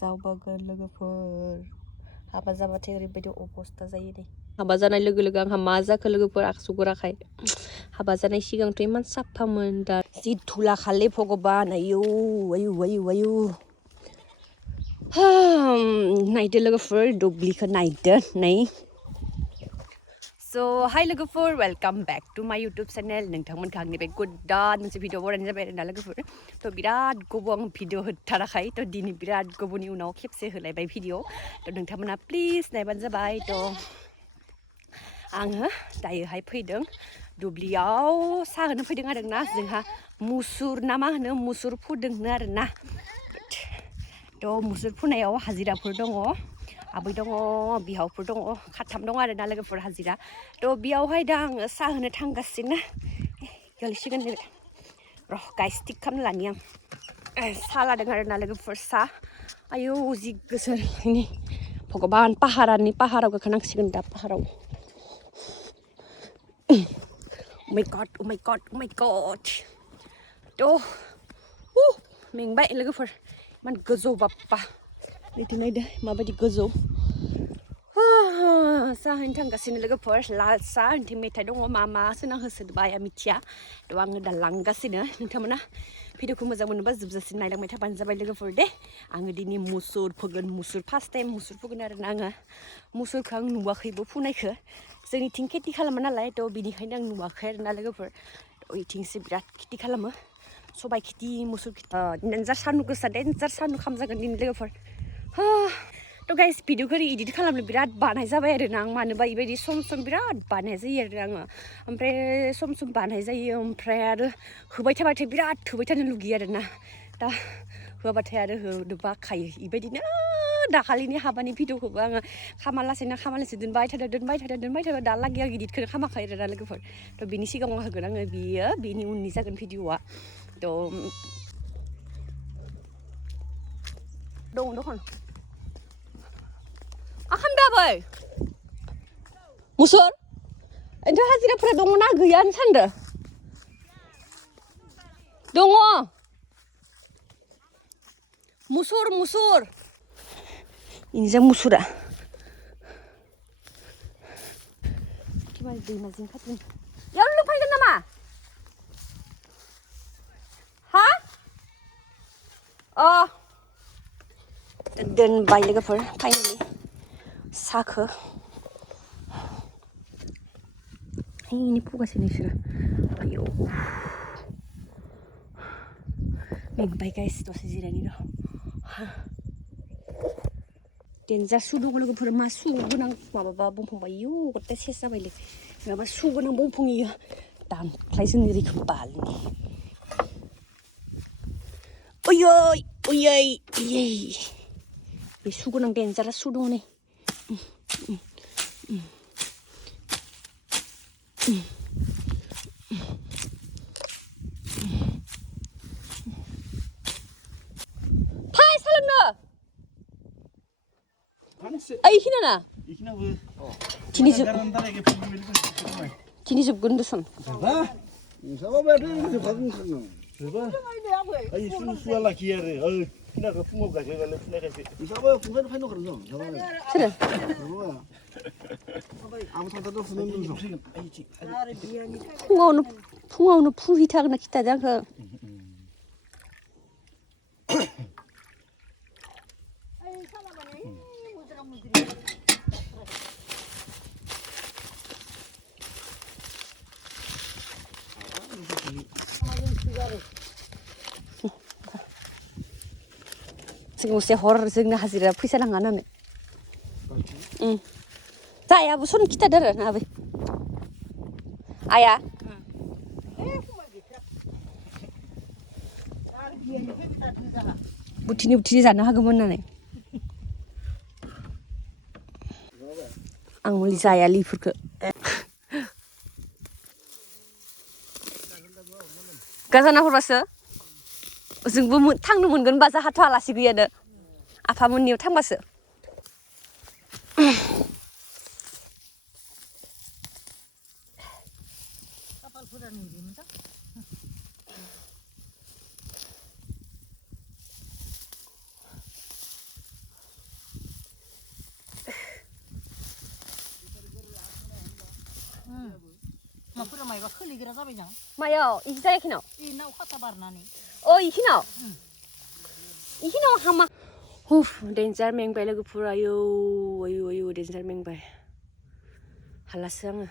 जाबागोन लोगोफोर हाबा जाबाथाय ओरैबायदि अबस्था जायो दे हाबा जानाय लोगो लोगो आंहा मा जाखो लोगोफोर आसुगुराखाय हाबा जानाय सिगांथ' इमान साफामोन दा जि धुला खाले भगबान आयौ आयौ आयौ आयौ नायदो लोगोफोर दुब्लिखौ नायदो नै So, hi लोगोफोर वेलकम बैक टू माय यूट्यूब चैनल नोंथांमोनखौ आंनिफ्राय गोदान मोनसे भिडिअ बरायनाय जाबाय आरोना लोगोफोर थ' बिराद गोबाव आं भिडिअ होथाराखै थ' दिनै बिराद गोबावनि उनाव खेबसे होलायबाय भिडिअ थ' नोंथांमोना प्लिज नायबानो जाबाय थ' आङो दायोहाय फैदों दुब्लियाव साहोनो फैदों आरोना जोंहा मुसुर ना मा होनो मुसुर फुदोंनो आरोना थ' मुसुर फुनायाव हाजिराफोर दङ आबै दङ बिहावफोर दङ खाथाम दङ आरोना लोगोफोर हाजिरा थ' बेयावहाय दा आङो साहोनो थांगासिनो गोलैसिगोन नैबे र' गाइस थिग खालामना लानि आं सा लादों आरोना लोगोफोर सा आयौ जि गोसोनि भगबान पाहाराव गाखोनांसिगोन दा पाहाराव oh my god थ' मेंबाय लोगोफोर इमान गोजौ बाप्पा नायदो माबायदि गोजौ साहैनो थांगासिनो लोगोफोर लाल सा ओंथिं मेथाइ दङ मा सोना होसोदोबा आइया मिथिया थ' आङो दा लांगासिनो नोंथांमोना भिडिअखौ मोजां मोनोबा जोबजासिम नायलांबाय थाबानो जाबाय लोगोफोर दे आङो दिनै मुसुर फोगोन मुसुर फार्स्ट टाइम मुसुर फोगोन आरोना आङो मुसुरखौ आं नुवाखैबो फुनायखौ जोंनिथिं खेथि खालामो नालाय थ' बिनिखायनो आं नुवाखै आरोना लोगोफोर थ' इथिंसो बिराद खेथि खालामो सबाइ खेथि मुसुर खेथि देन्जार सान्दुं गोसा देन्जार सान्दुं खामजागोन दिनै लोगोफोर थ' गाइस भिडिअखौ इडिट खालामनो बिराद बानाय जाबाय आरोना आं मानोबा बेबायदि सम बिराद बानाय जायो आरो आङो ओमफ्राय सम बानाय जायो ओमफ्राय आरो होबाय थाबाथाय बिराद होबाय थानो लुगैयो आरोना दा होआबाथाय आरो होनो बाखायो बेबायदिनो दाखालिनि हाबानि भिडिअखौबो आङो खामालासे दोनबाय थादों दालागै आं इडिटखौनो खालामाखै आरोना लोगोफोर थ' बिनि सिगाङाव होगोन आङो बियो बिनि उननि जागोन भिडिअआ थ' दङ दखान आखामदाबै मुसुर ओमफ्राय हाजिराफोरा दङ ना गैयानो सानदो दङ मुसुर इनिजा मुसुरा दैमा जिं खाथिनि याव लोंफैगोन नामा हा दोनबाय लोगोफोर फाइनालि साखो इनि फुगासिनो बिसोरो आयौ मेंबाय गाइस दसे जिरायनि र' देन्जार सु दङ लोगोफोर मा सु गोनां माबाबा बुंफांबाय इयु गथाय सेस जाबायलै माबा सु गोनां बुंफुंयो दानख्लायजों ओरैखौ बालनि ओयै बे सु गोनां देन्जारा सु दङ नै फाय सालोंनो इखिनियाना दिनै जोबगोन दसन फुङावनो फुहैथारगोन खिथादों आंखो जोंसे हर जोंनो हाजिरा फैसा नाङा होननानै जायाबो सन खिथादो आरो आबै आया बुथिनि जानो हागौमोन होननानै आं मुलि जायालै इफोरखो गाजाना हरबासो जोंबो थांनो मोनगोन बा जाहाथ' आलासि गैयानो आफामोननियाव थांबासो fwhwibai kholigira जाबाय जों मायाव इखि जायाखिनाव इनाव खाथा बारनानै अ इखिनाव इखिनाव हामा हुफ डेन्जार मेंबाय लोगोफोर आयौ आयौ आयौ डेन्जार मेंबाय हालासो आङो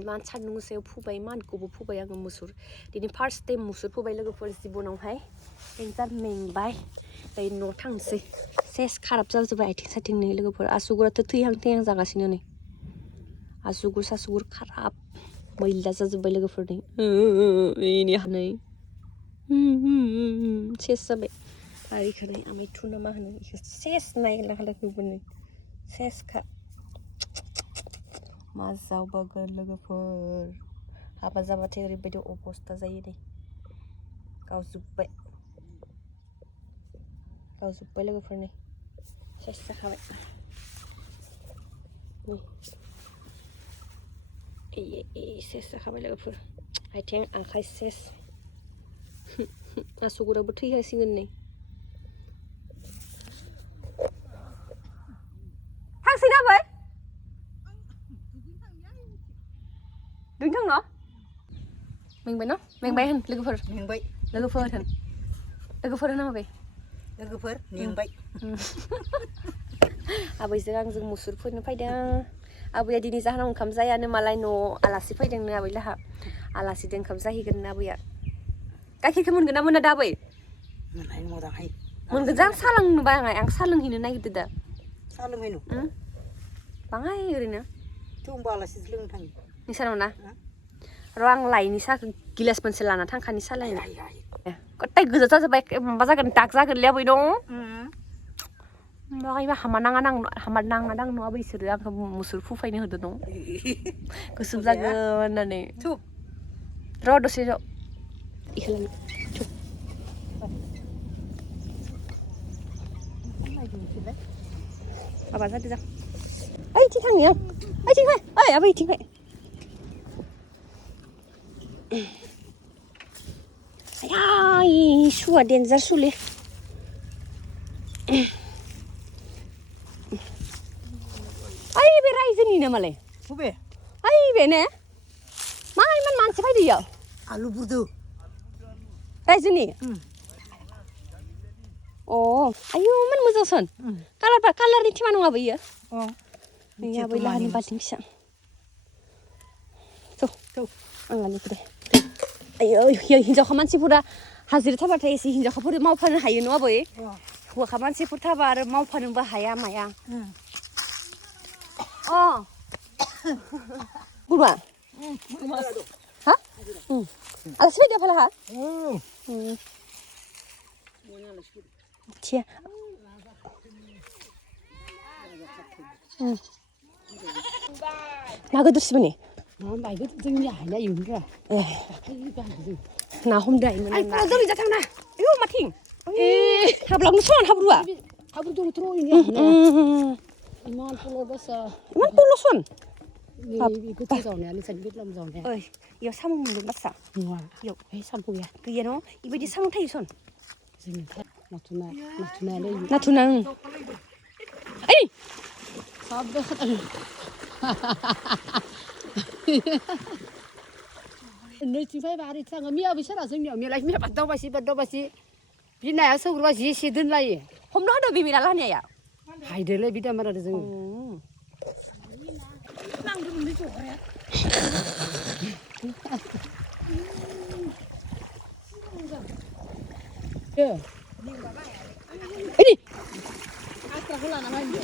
इमान सान्दुं गोसायाव फुबाय इमानखौबो फुबाय आङो मुसुर दिनै फार्स्ट टाइम मुसुर फुबाय लोगोफोर जिबनावहाय डेन्जार मेंबाय दायो न'आव थांसै सेस खाराब जाजोब्बाय आथिं साथिंनि लोगोफोर आसुगुराथ' थैहां थैहां जागासिनो नै आसुगुर सासुगुर खाराब मैला जाजोब्बाय लोगोफोर नै बेनि हानै सेस जाबाय आरो इखौ नै आमाय थुना मा होनो इखौ सेस नायला नुबोनो सेसखा मा जाबावगोन लोगोफोर हाबा जाबाथाय ओरैबायदि अबस्था जायो नै गावजोब्बाय लोगोफोर नै सेस जाखाबाय सेस जाखाबाय लोगोफोर आथिं आखाइ सेस आसुगुराबो थैहांसिगोन नै थांसै ना आबै दुगैनो थांनो मेंबाय न मेंबाय होन लोगोफोर मेंबाय लोगोफोर होन आबै लोगोफोर मेंबाय आबैजों आंजों मुसुर फोनो फैदों आबैया दिनै जाहोनाव ओंखाम जायानो मालाय न'आव आलासि फैदोंनो आबै लाहा आलासिजों ओंखाम जाहैगोन आबैया गाइखेरखौ मोनगोन ना मोना दा आबै मोननाय मोजांहाय मोनगोन जां साहा लोंनो बाङाय आं साहा लोंहैनो नागिरदो दा साहा लोंहैनो बाङाय ओरैनो थ' होमबा आलासिसो लोंनो थाङो नोंसानाव ना र' आं लायनि साहाखौ गिलास मोनसे लाना थांखानि साहा लायनो गथाय गोजा जाजोब्बाय माबा जागोन दाग जागोनलै आबै दं बाहायबा हामा नाङा दां नङा बैसोरो आंखौ मुसुर फुफायनो होदो दं गोसोम जागोन होननानै र' दसे र' इखौ माबा जादो जां ओइथिं थांनि आं ओइथिं फै ओइ आबै इथिं फै आया सुआ डेन्जार सुले ओइ बे रायजोनिनो मालाय बबे ओइ बे ने मा इमान मानसि फैदो इयाव आलु बुरदो रायजोनि अ आयु इमान मोजांसन कालारनि थिमा नङा बैयो नै आबै लाहानि बाल्थिं फिसा थ' आं लानिखौ दे आयौ हिनजावखा मानसिफोरा हाजिरा थाबाथाय एसे हिनजावखाफोर मावफानो हायो न' आबै हौवाखा मानसिफोर थाबा आरो मावफानोबो हाया माया अ बुरमा हा आलासि फैदो फालाहा थिया ना गोदोरसिबो ने जोंनि हाया इयुनरा ना हमदायमोन ना दोनै जाथांना आयौ माथिं हाब्लावनो सन हाब्रुआ हाब्रु दङथ' इमान पल' सन गोथौ जावनायानो जानि बेदलाम जावनाया ओइ इयाव साम' मोनगोन बासा नङा इयाव सामु गैया गैया न' इबायदि साम' थायो सन जोंनि नाथुनायालाय नाथुना ओइ साबबो नैथिंफ्राय बारि थाङो मिया बिसोरा जोंनियाव मेलाय मिया दावबायसि बि नाया सौग्रोबा जि एसे दोनलायो हमनो होदो बिमिना लाहानिया हायदोलै बिदा मारादो जों ओइ आस्राखौ लाना फैदो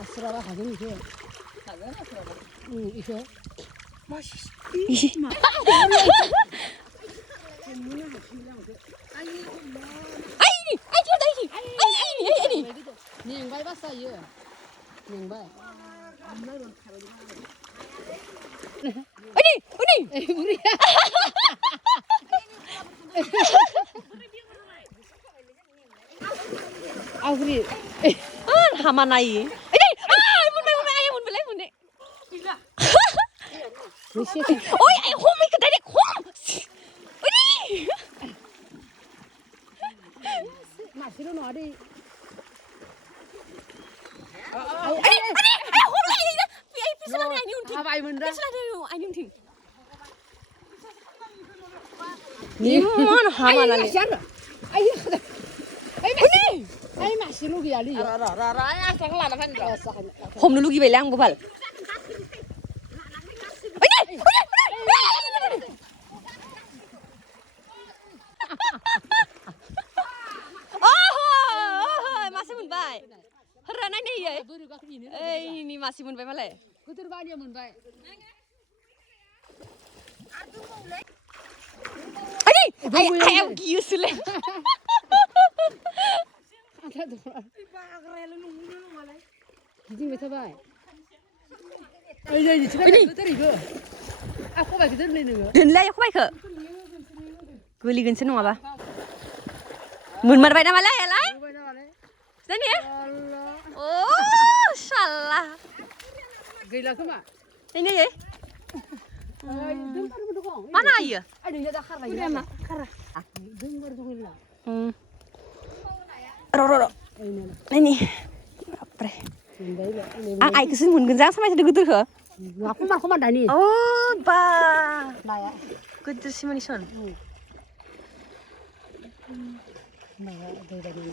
आस्राबा हागोन इखो इखो मेंबाय बासायो मेंबाय बुरिया आगुरि हामा नायो मोनबाय ओइ हमैखो डाइरेक्ट हम मासेल' नङा दै selada ini unting. Habai menda. Selada ini unting. Ni mana hama nale. Ai ini. Ai masih lu ya li. Ra sakla na phan ro. Hom nu lugi belang gopal. Masih munbai. Hara nai nei ye. Ini masih munbai malai. Kutur bani munbai. Ayam gius le. Giding beta bai. Ai ni tadi go. Aku bai gidir le nङो. Doनलाय aku bai ke. Goligोनसो नङाबा. Munmarबाय नामालाय आलाय? Sini ya? Oh, salah. Gila खोमा. Ini ya? Mana ya? Ada yang dah khar lagi. Mana? Khar. Dengar dong ini. Ro. Ini. Apre. Ai kesin munगोनजां sampai sedih gutur ke? Aku mah dani. Oh, ba. Naya. Gutur si manison. Naya, dari